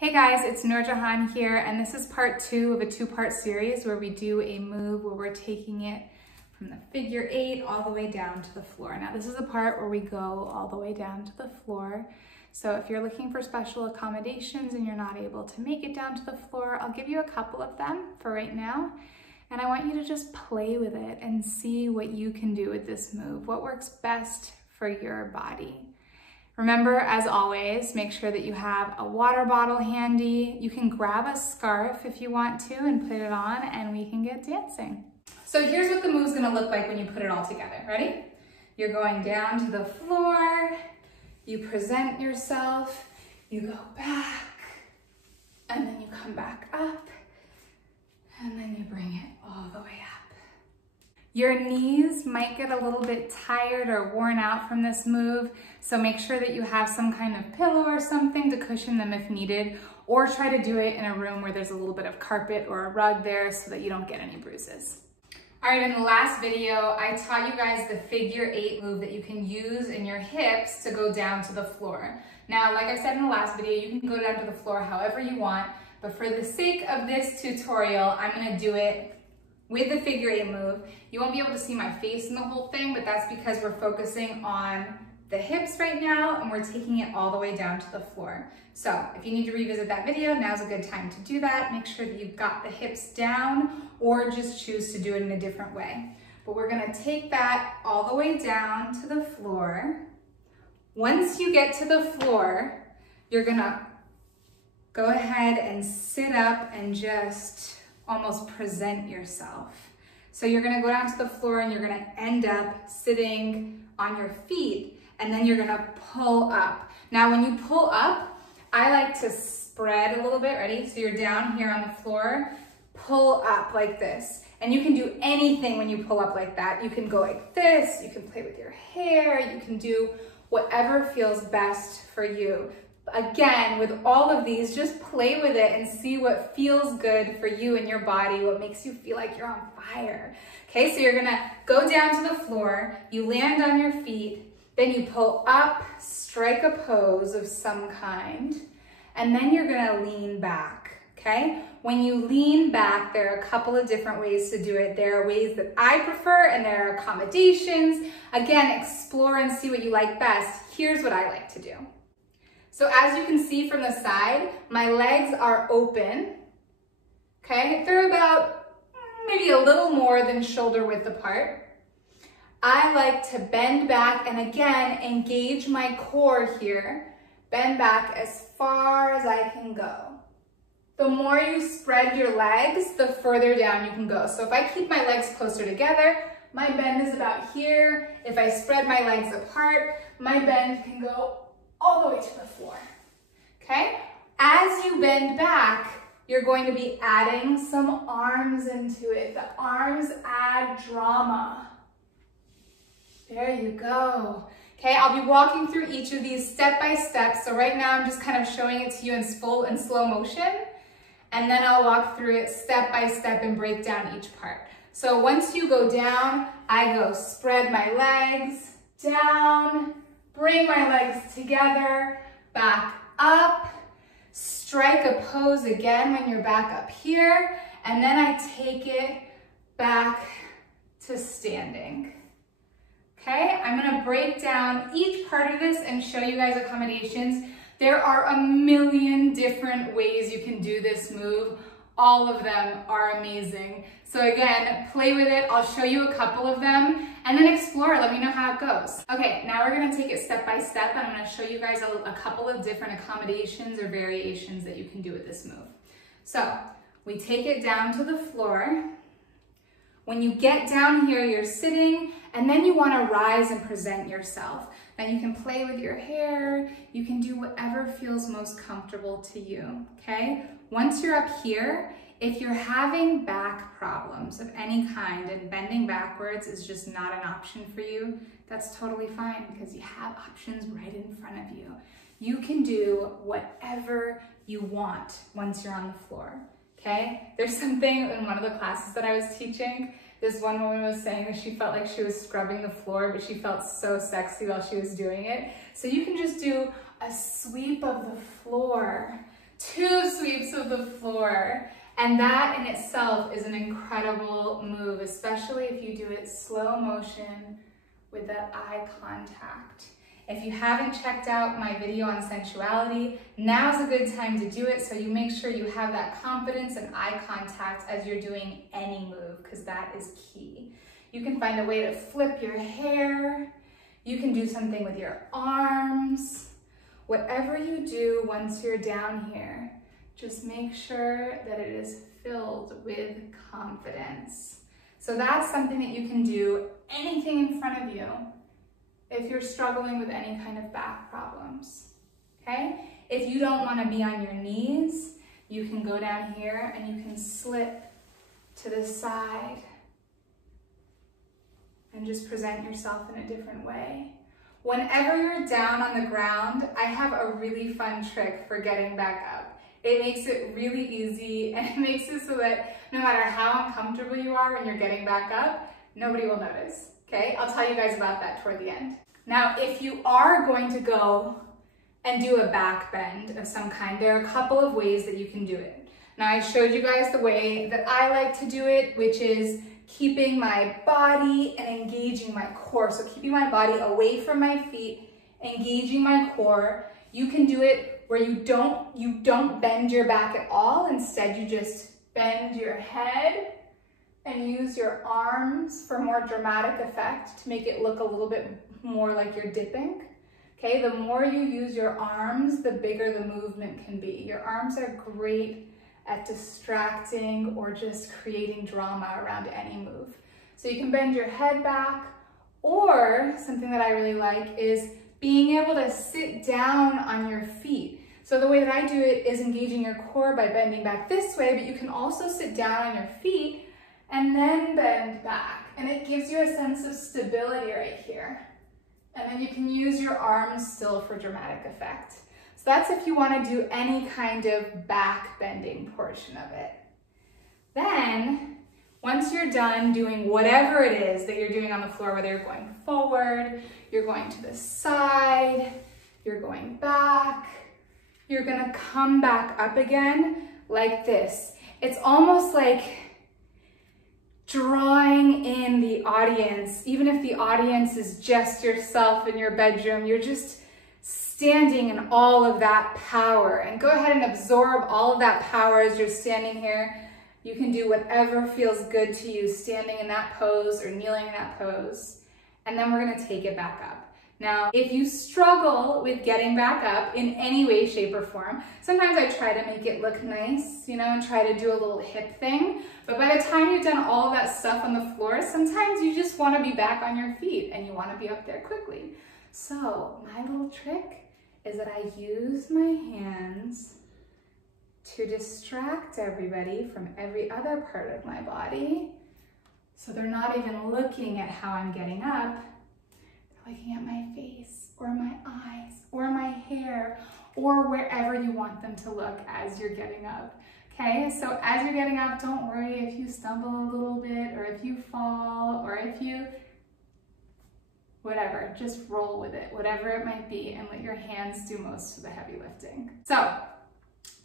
Hey guys, it's Nurjahan here, and this is part 2 of a 2-part series where we do a move where we're taking it from the figure 8 all the way down to the floor. Now this is the part where we go all the way down to the floor. So if you're looking for special accommodations and you're not able to make it down to the floor, I'll give you a couple of them for right now. And I want you to just play with it and see what you can do with this move, what works best for your body. Remember, as always, make sure that you have a water bottle handy. You can grab a scarf if you want to and put it on, and we can get dancing. So here's what the move's gonna look like when you put it all together. Ready? You're going down to the floor, you present yourself, you go back, and then you come back up, and then you bring it all the way up. Your knees might get a little bit tired or worn out from this move, so make sure that you have some kind of pillow or something to cushion them if needed, or try to do it in a room where there's a little bit of carpet or a rug there so that you don't get any bruises. All right, in the last video, I taught you guys the figure 8 move that you can use in your hips to go down to the floor. Now, like I said in the last video, you can go down to the floor however you want, but for the sake of this tutorial, I'm gonna do it with the figure 8 move. You won't be able to see my face in the whole thing, but that's because we're focusing on the hips right now and we're taking it all the way down to the floor. So if you need to revisit that video, now's a good time to do that. Make sure that you've got the hips down or just choose to do it in a different way. But we're gonna take that all the way down to the floor. Once you get to the floor, you're gonna go ahead and sit up and just almost present yourself. So you're gonna go down to the floor and you're gonna end up sitting on your feet, and then you're gonna pull up. Now when you pull up, I like to spread a little bit, ready? So you're down here on the floor, pull up like this. And you can do anything when you pull up like that. You can go like this, you can play with your hair, you can do whatever feels best for you. Again, with all of these, just play with it and see what feels good for you and your body, what makes you feel like you're on fire. Okay, so you're gonna go down to the floor, you land on your feet, then you pull up, strike a pose of some kind, and then you're gonna lean back, okay? When you lean back, there are a couple of different ways to do it. There are ways that I prefer and there are accommodations. Again, explore and see what you like best. Here's what I like to do. So as you can see from the side, my legs are open, okay? They're about maybe a little more than shoulder width apart. I like to bend back and again, engage my core here. Bend back as far as I can go. The more you spread your legs, the further down you can go. So if I keep my legs closer together, my bend is about here. If I spread my legs apart, my bend can go all the way to the floor, okay? As you bend back, you're going to be adding some arms into it. The arms add drama. There you go. Okay, I'll be walking through each of these step by step. So right now I'm just kind of showing it to you in slow motion, and then I'll walk through it step by step and break down each part. So once you go down, I go spread my legs, down, bring my legs together, back up, strike a pose again when you're back up here, and then I take it back to standing. Okay, I'm gonna break down each part of this and show you guys accommodations. There are a million different ways you can do this move. All of them are amazing. So again, play with it. I'll show you a couple of them and then explore. Let me know how it goes. Okay, now we're gonna take it step by step and I'm gonna show you guys a couple of different accommodations or variations that you can do with this move. So we take it down to the floor. When you get down here, you're sitting and then you wanna rise and present yourself. Now you can play with your hair, you can do whatever feels most comfortable to you, okay? Once you're up here, if you're having back problems of any kind and bending backwards is just not an option for you, that's totally fine because you have options right in front of you. You can do whatever you want once you're on the floor, okay? There's something in one of the classes that I was teaching, this one woman was saying that she felt like she was scrubbing the floor, but she felt so sexy while she was doing it. So you can just do a sweep of the floor 2 sweeps of the floor. And that in itself is an incredible move, especially if you do it slow motion with that eye contact. If you haven't checked out my video on sensuality, now's a good time to do it so you make sure you have that confidence and eye contact as you're doing any move, because that is key. You can find a way to flip your hair. You can do something with your arms. Whatever you do once you're down here, just make sure that it is filled with confidence. So that's something that you can do, anything in front of you, if you're struggling with any kind of back problems, okay? If you don't want to be on your knees, you can go down here and you can slip to the side and just present yourself in a different way. Whenever you're down on the ground, I have a really fun trick for getting back up. It makes it really easy, and it makes it so that no matter how uncomfortable you are when you're getting back up, nobody will notice, okay? I'll tell you guys about that toward the end. Now, if you are going to go and do a back bend of some kind, there are a couple of ways that you can do it. Now, I showed you guys the way that I like to do it, which is keeping my body and engaging my core. So keeping my body away from my feet, engaging my core. You can do it where you don't bend your back at all. Instead, you just bend your head and use your arms for more dramatic effect to make it look a little bit more like you're dipping. Okay, the more you use your arms, the bigger the movement can be. Your arms are great at distracting or just creating drama around any move. So you can bend your head back, or something that I really like is being able to sit down on your feet. So the way that I do it is engaging your core by bending back this way, but you can also sit down on your feet and then bend back. And it gives you a sense of stability right here. And then you can use your arms still for dramatic effect. So that's if you want to do any kind of back bending portion of it. Then, once you're done doing whatever it is that you're doing on the floor, whether you're going forward, you're going to the side, you're going back, you're gonna come back up again like this. It's almost like drawing in the audience. Even if the audience is just yourself in your bedroom, you're just standing in all of that power. And go ahead and absorb all of that power as you're standing here. You can do whatever feels good to you, standing in that pose or kneeling in that pose. And then we're gonna take it back up. Now, if you struggle with getting back up in any way, shape, or form, sometimes I try to make it look nice, you know, and try to do a little hip thing. But by the time you've done all that stuff on the floor, sometimes you just want to be back on your feet and you want to be up there quickly. So my little trick is that I use my hands to distract everybody from every other part of my body. So they're not even looking at how I'm getting up. Looking at my face or my eyes or my hair or wherever you want them to look as you're getting up. Okay, so as you're getting up, don't worry if you stumble a little bit or if you fall or if you, whatever, just roll with it, whatever it might be, and let your hands do most of the heavy lifting. So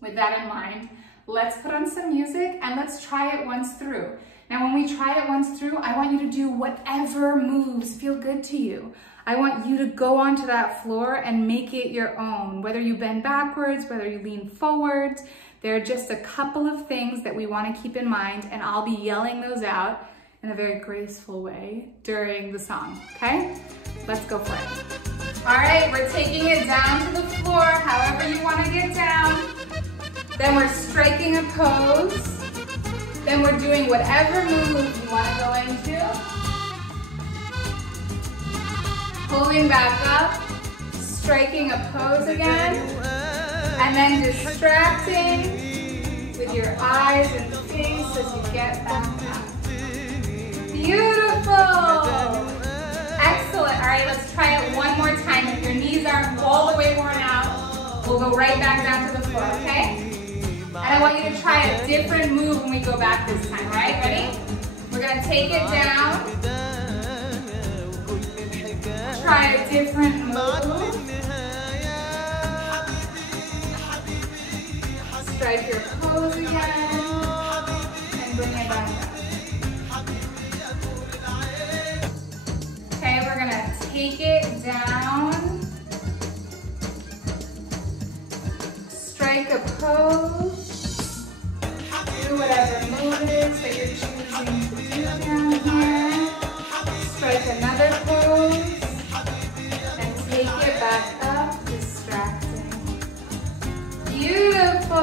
with that in mind, let's put on some music and let's try it once through. Now, when we try it once through, I want you to do whatever moves feel good to you. I want you to go onto that floor and make it your own. Whether you bend backwards, whether you lean forwards, there are just a couple of things that we want to keep in mind, and I'll be yelling those out in a very graceful way during the song, okay? Let's go for it. All right, we're taking it down to the floor, however you want to get down. Then we're striking a pose. Then we're doing whatever move you want to go into. Pulling back up, striking a pose again, and then distracting with your eyes and face as you get back up. Beautiful! Excellent. All right, let's try it one more time. If your knees aren't all the way worn out, we'll go right back down to the floor, okay? And I want you to try a different move when we go back this time, all right? Ready? We're gonna take it down. Try a different move. strike your pose again, and bring it back up. Okay, we're gonna take it down, strike a pose, do whatever move it is that you're choosing to do down here, strike another pose, and take it back up, distracting. Beautiful!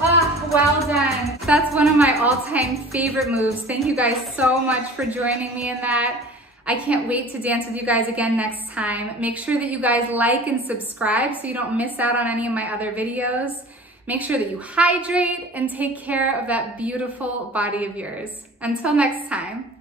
Oh, well done. That's one of my all-time favorite moves. Thank you guys so much for joining me in that. I can't wait to dance with you guys again next time. Make sure that you guys like and subscribe so you don't miss out on any of my other videos. Make sure that you hydrate and take care of that beautiful body of yours. Until next time.